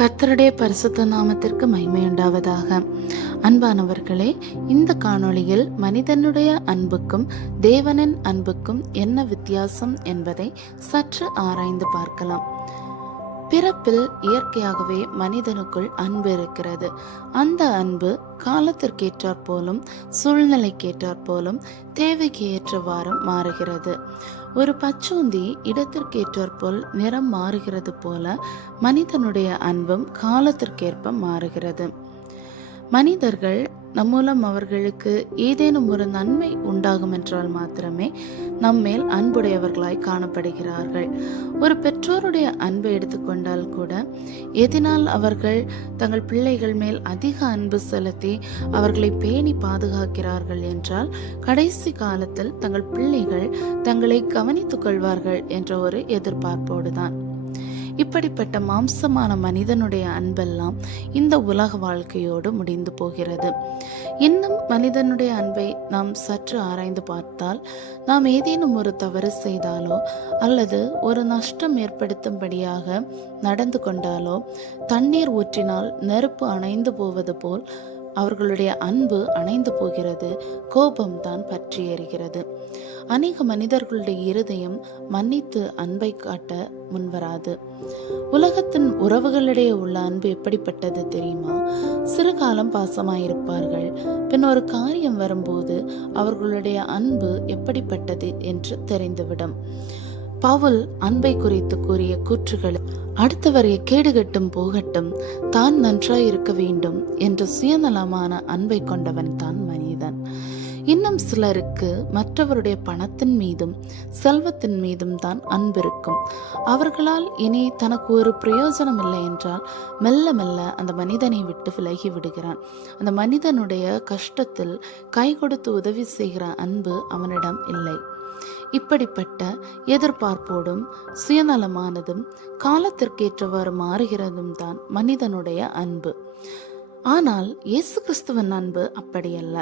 கர்த்தருடைய பரிசுத்த நாமத்திற்கு மகிமையுண்டாவதாக. அன்பானவர்களே இந்த காணொளியில் மனிதனுடைய அன்புக்கும் தேவனின் அன்புக்கும் என்ன வித்தியாசம் என்பதை சற்று ஆராய்ந்து பார்க்கலாம். பிறப்பில் இயற்கையாகவே மனிதனுக்குள் அன்பு இருக்கிறது. அந்த அன்பு காலத்திற்கேற்றாற் போலும் சூழ்நிலைக்கேற்றாற் போலும் தேவைக்கு ஏற்றவாறும் மாறுகிறது. ஒரு பச்சூந்தி இடத்திற்கேற்றாற்போல் நிறம் மாறுகிறது போல மனிதனுடைய அன்பும் காலத்திற்கேற்ப மாறுகிறது. மனிதர்கள் நம்மூலம் அவர்களுக்கு ஏதேனும் ஒரு நன்மை உண்டாகும் என்றால் மாத்திரமே நம்மேல் அன்புடையவர்களாய் காணப்படுகிறார்கள். ஒரு பெற்றோருடைய அன்பை எடுத்துக்கொண்டால் கூட எதனால் அவர்கள் தங்கள் பிள்ளைகள் மேல் அதிக அன்பு செலுத்தி அவர்களை பேணி பாதுகாக்கிறார்கள் என்றால் கடைசி காலத்தில் தங்கள் பிள்ளைகள் தங்களை கவனித்துக் கொள்வார்கள் என்ற ஒரு எதிர்பார்ப்போடுதான். இப்படிப்பட்ட மாம்சமான மனிதனுடைய அன்பெல்லாம் இந்த உலக வாழ்க்கையோடு முடிந்து போகிறது. இன்னும் மனிதனுடைய அன்பை நாம் சற்று ஆராய்ந்து பார்த்தால் நாம் ஏதேனும் ஒரு தவறு செய்தாலோ அல்லது ஒரு நஷ்டம் ஏற்படுத்தும்படியாக நடந்து கொண்டாலோ தண்ணீர் ஊற்றினால் நெருப்பு அணைந்து போவது போல் அவர்களுடைய அன்பு அணைந்து போகிறது கோபம்தான் பற்றி எறிகிறது அநேக மனிதர்களுடைய இருதயம் மன்னித்து அன்பை காட்ட முன்வராது உலகத்தின் உறவுகளிடையே உள்ள அன்பு எப்படிப்பட்டது தெரியுமா? சிறு காலம் பாசமாயிருப்பார்கள். பின் ஒரு காரியம் வரும்போது அவர்களுடைய அன்பு எப்படிப்பட்டது என்று தெரிந்துவிடும். பவுல் அன்பை குறித்து கூறிய கூற்றுகள் அடுத்தவர் கேடுகட்டும் போகட்டும் தான் நன்றாய் இருக்க வேண்டும் என்ற சுயநலமான அன்பை கொண்டவன் தான் மனிதன். இன்னும் சிலருக்கு மற்றவருடைய பணத்தின் மீதும் செல்வத்தின் மீதும் தான் அன்பிருக்கும் அவர்களால் இனி தனக்கு ஒரு பிரயோஜனம் இல்லை என்றால் மெல்ல மெல்ல அந்த மனிதனை விட்டு விலகி விடுகிறான். அந்த மனிதனுடைய கஷ்டத்தில் கை கொடுத்து உதவி செய்கிற அன்பு அவனிடம் இல்லை. இப்படிப்பட்ட எதிர்பார்ப்போடும் சுயநலமானதும் காலத்திற்கேற்றவாறு மாறுகிறதும் தான் மனிதனுடைய அன்பு. ஆனால் இயேசு கிறிஸ்துவின் அன்பு அப்படியல்ல.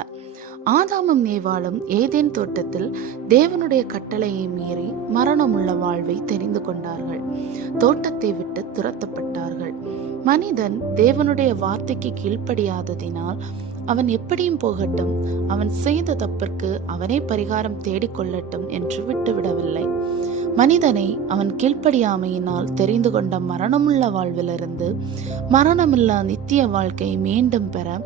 ஆதாமும் நேவாளும் ஏதேன் தோட்டத்தில் தேவனுடைய கட்டளையை மீறி மரணமுள்ள வாழ்வை தெரிந்து கொண்டார்கள். தோட்டத்தை விட்டு துரத்தப்பட்டார்கள். மனிதன் தேவனுடைய வார்த்தைக்கு கீழ்ப்படியாததினால் அவன் எப்படியும் போகட்டும் அவன் செய்த தப்பிற்கு அவனே பரிகாரம் தேடிக்கொள்ளட்டும் என்று விட்டுவிடவில்லை. மனிதனை அவன் கீழ்ப்படியாமையினால் தெரிந்து கொண்ட மரணமுள்ள வாழ்விலிருந்து மரணமில்லா நித்திய வாழ்க்கை மீண்டும் பெற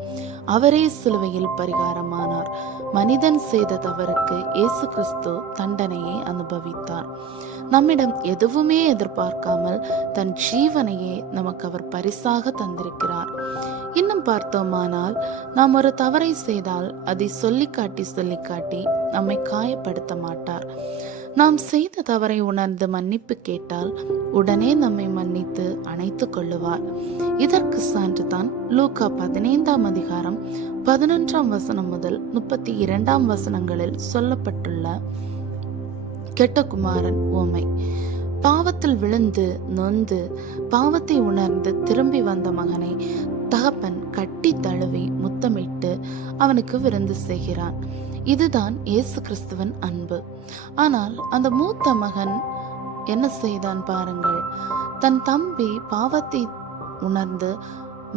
அவரே சிலுவையில் பரிகாரமானார். மனிதன் செய்த தவறுக்கு இயேசு கிறிஸ்து தண்டனையை அனுபவித்தார். நம்மிடம் எதுவுமே எதிர்பார்க்காமல் தன் ஜீவனையே நமக்கு அவர் பரிசாக தந்திருக்கிறார். இன்னும் பார்த்தோமானால் நாம் ஒரு தவறை செய்தால் அதை சொல்லிக்காட்டி சொல்லிக்காட்டி நம்மை காயப்படுத்த மாட்டார். நாம் செய்த தவறை உணர்ந்து மன்னிப்பு கேட்டால் உடனே நம்மை மன்னித்து அணைத்துக் கொள்ளுவார். இதற்கு சான்றுதான் லூக்கா பதினைந்தாம் அதிகாரம் பதினொன்றாம் வசனம் முதல் முப்பத்தி இரண்டாம் வசனங்களில் சொல்லப்பட்டுள்ள கெட்டகுமாரன் ஓமை. பாவத்தில் விழுந்து நொந்து பாவத்தை உணர்ந்து திரும்பி வந்த மகனை தகப்பன் கட்டி தழுவி முத்தமிட்டு அவனுக்கு விருந்து செய்கிறான். இதுதான் இயேசு கிறிஸ்துவின் அன்பு. ஆனால் அந்த மூத்த மகன் என்ன செய்தான் பாருங்கள். தன் தம்பி பாவத்தை உணர்ந்து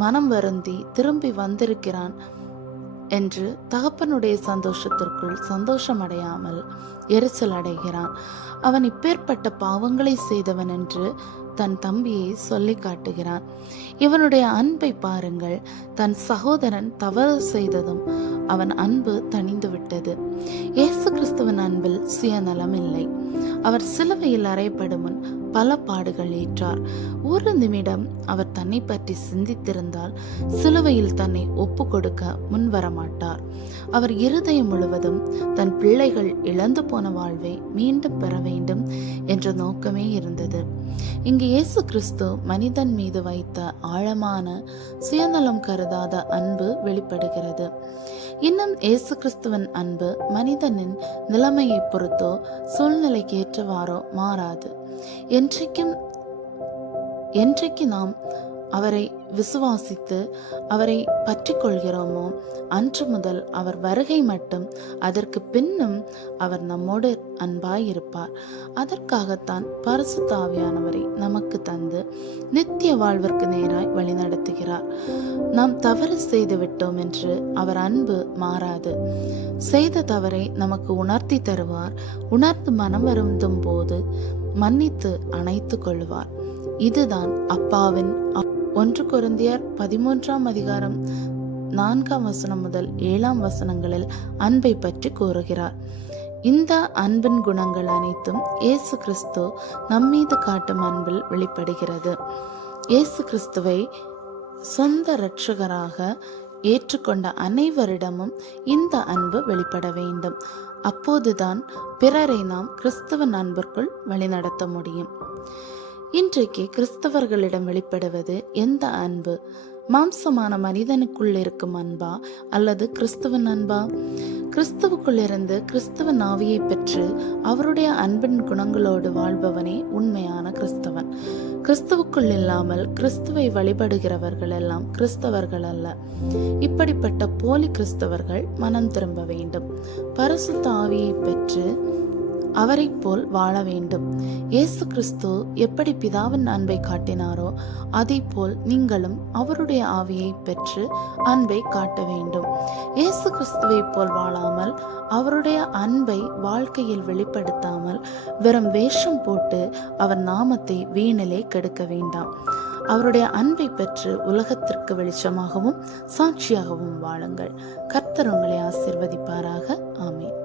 மனம் வருந்தி திரும்பி வந்திருக்கிறான் என்று தகப்பனுடைய சந்தோஷத்திற்குள் சந்தோஷம் அடையாமல் எரிச்சல் அடைகிறான். அவன் இப்பேற்பட்ட பாவங்களை செய்தவன் என்று தன் தம்பியை சொல்லி காட்டுகிறான். இவனுடைய அன்பை பாருங்கள். தன் சகோதரன் தவறு செய்ததும் அவன் அன்பு தணிந்து விட்டது இயேசு கிறிஸ்துவின் அன்பில் சுயநலம் இல்லை அவர் சிலுவையில் அறையப்படும் முன் பல பாடுகள் ஏற்றார். ஒரு நிமிடம் அவர் தன்னை பற்றி சிந்தித்திருந்தால் சிலுவையில் தன்னை ஒப்பு கொடுக்க முன்வரமாட்டார் அவர் இருதயம் முழுவதும் தன் பிள்ளைகள் இழந்து போன வாழ்வை மீண்டும் பெற வேண்டும் என்ற நோக்கமே இருந்தது. இங்கு இயேசு கிறிஸ்து மனிதன் மீது வைத்த ஆழமான சுயநலம் கருதாத அன்பு வெளிப்படுகிறது. இன்னும் இயேசு கிறிஸ்துவின் அன்பு மனிதனின் நிலைமையை பொறுத்தோ சூழ்நிலைக்கு ஏற்றவாறோ மாறாது. என்றைக்கும் என்றைக்கு நாம் அவரை விசுவாசித்து அவரை பற்றி கொள்கிறோமோ அன்று முதல் அவர் வருகை மட்டும் அதற்கு பின்னும் அவர் நம்மோடு அன்பாயிருப்பார். அதற்காகத்தான் பரிசுத்த தாவியானவரை நமக்கு தந்து நித்திய வாழ்விற்கு நேராய் வழிநடத்துகிறார். நாம் தவறு செய்து விட்டோம் என்று அவர் அன்பு மாறாது. செய்த தவறை நமக்கு உணர்த்தி தருவார். உணர்ந்து மனம் வருந்தும் போது மன்னித்து அணைத்து கொள்வார். இதுதான் அப்பாவின் ஒன்று குருந்தியர் பதிமூன்றாம் அதிகாரம் நான்காம் வசனம் முதல் ஏழாம் வசனங்களில் அன்பை பற்றி கூறுகிறார். இந்த அன்பின் குணங்கள் அனைத்தும் இயேசு கிறிஸ்து நம்மீது காட்டும் அன்பில் வெளிப்படுகிறது. இயேசு கிறிஸ்துவை சொந்த இரட்சகராக ஏற்றுக்கொண்ட அனைவரிடமும் இந்த அன்பு வெளிப்பட வேண்டும். அப்போதுதான் பிறரை நாம் கிறிஸ்துவன் அன்பிற்குள் வழிநடத்த முடியும். இன்றைக்கு கிறிஸ்தவர்களிடம் வெளிப்படுவது எந்த அன்பு? மாம்சமான மனிதனுக்குள் இருக்கும் அன்பா அல்லது கிறிஸ்துவன் அன்பா? கிறிஸ்துவுக்குள்ளிருந்து கிறிஸ்துவ கிறிஸ்துவன் பெற்று அவருடைய அன்பின் குணங்களோடு வாழ்பவனே உண்மையான கிறிஸ்தவன். கிறிஸ்துவுக்குள் இல்லாமல் கிறிஸ்துவை வழிபடுகிறவர்கள் எல்லாம் கிறிஸ்தவர்கள் அல்ல. இப்படிப்பட்ட போலி கிறிஸ்தவர்கள் மனம் திரும்ப வேண்டும். பரிசுத்த ஆவியை பெற்று அவரைப் போல் வாழ வேண்டும். இயேசு கிறிஸ்து எப்படி பிதாவின் அன்பை காட்டினாரோ அதைப் போல் நீங்களும் அவருடைய ஆவியை பெற்று அன்பை காட்ட வேண்டும். இயேசு கிறிஸ்துவைப் போல் வாழாமல் அவருடைய அன்பை வாழ்க்கையில் வெளிப்படுத்தாமல் வெறும் வேஷம் போட்டு அவர் நாமத்தை வீணிலே கெடுக்க வேண்டாம். அவருடைய அன்பை பெற்று உலகத்திற்கு வெளிச்சமாகவும் சாட்சியாகவும் வாழுங்கள். கர்த்தர் உங்களை ஆசிர்வதிப்பாராக. ஆமேன்.